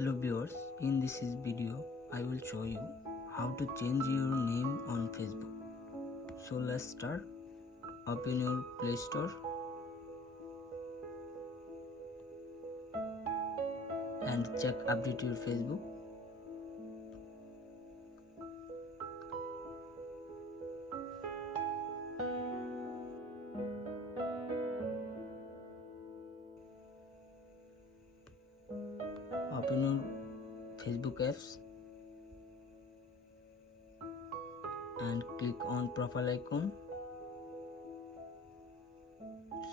Hello viewers, in this video I will show you how to change your name on Facebook. So let's start. Open your Play Store and check update your Facebook. Open your Facebook apps and click on profile icon.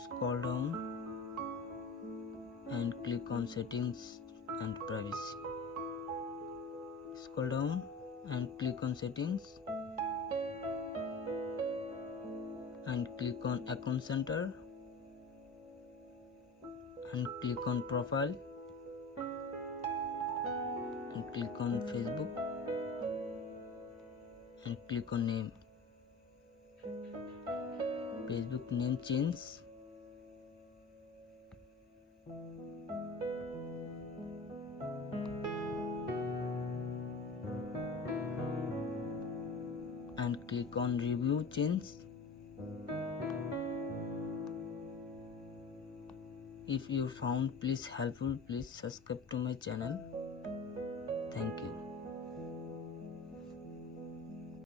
Scroll down and click on settings and privacy. Scroll down and click on settings and click on account center and click on profile and click on Facebook and click on name. Facebook name change. And click on review change. If you found this helpful, please subscribe to my channel. Thank you.